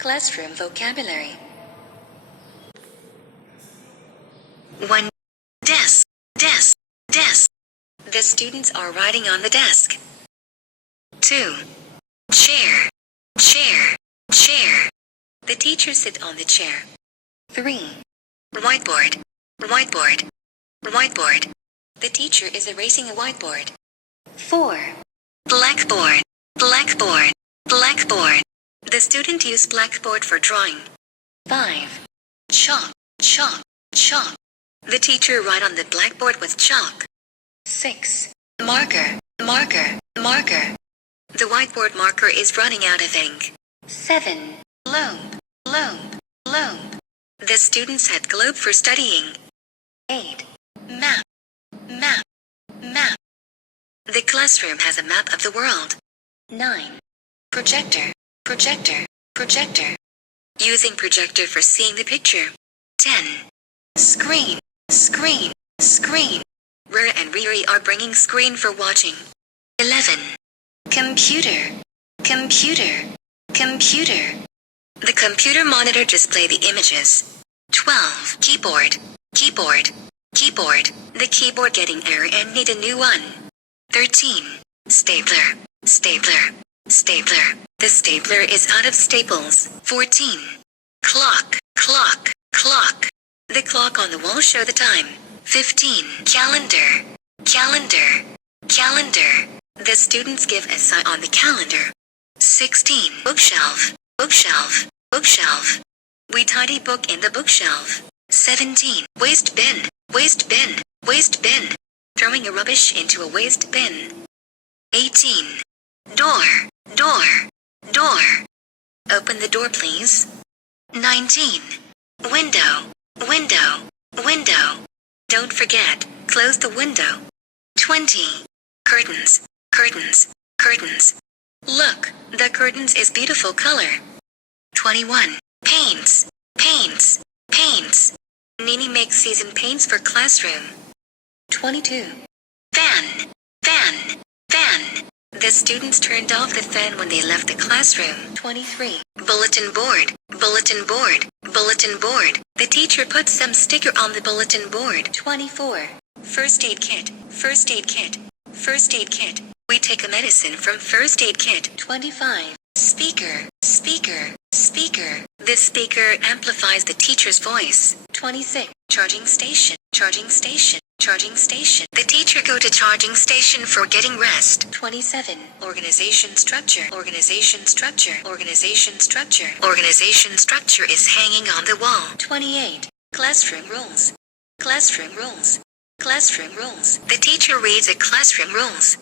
Classroom vocabulary. 1. Desk, desk, desk. The students are writing on the desk. 2. Chair, chair, chair. The teachers sit on the chair. 3. Whiteboard, whiteboard, whiteboard. The teacher is erasing a whiteboard. 4. Blackboard, blackboard, blackboard. The student used blackboard for drawing. 5. Chalk, chalk, chalk. The teacher write on the blackboard with chalk. 6. Marker, marker, marker. The whiteboard marker is running out of ink. 7. Globe, globe, globe. The students had globe for studying. 8. Map, map, map. The classroom has a map of the world. 9. Projector, projector, projector. Using projector for seeing the picture. 10. Screen, screen, screen. Rira and Riri are bringing screen for watching. 11. Computer, computer, computer. The computer monitor display the images. 12. Keyboard, keyboard, keyboard. The keyboard getting error and need a new one. 13. Stapler, stapler, stapler. The stapler is out of staples. 14. Clock, clock, clock. The clock on the wall show the time. 15. Calendar, calendar, calendar. The students give a sign on the calendar. 16. Bookshelf, bookshelf, bookshelf. We tidy book in the bookshelf. 17. Waste bin, waste bin, waste bin. Throwing a rubbish into a waste bin. 18. Door, door, door. Open the door please. 19. Window, window, window. Don't forget, close the window. 20. Curtains, curtains, curtains. Look, the curtains is beautiful color. 21. Paints, paints, paints. Nini makes season paints for classroom. 22. Fan, fan, fan. The students turned off the fan when they left the classroom. 23. Bulletin board, bulletin board, bulletin board. The teacher put some sticker on the bulletin board. 24. First aid kit, first aid kit, first aid kit. We take a medicine from first aid kit. 25. Speaker, speaker, speaker. This speaker amplifies the teacher's voice. 26. Charging station, charging station, charging station. The teacher go to charging station for getting rest. 27. Organization structure, organization structure, organization structure. Organization structure is hanging on the wall. 28. Classroom rules, classroom rules, classroom rules. The teacher reads a classroom rules.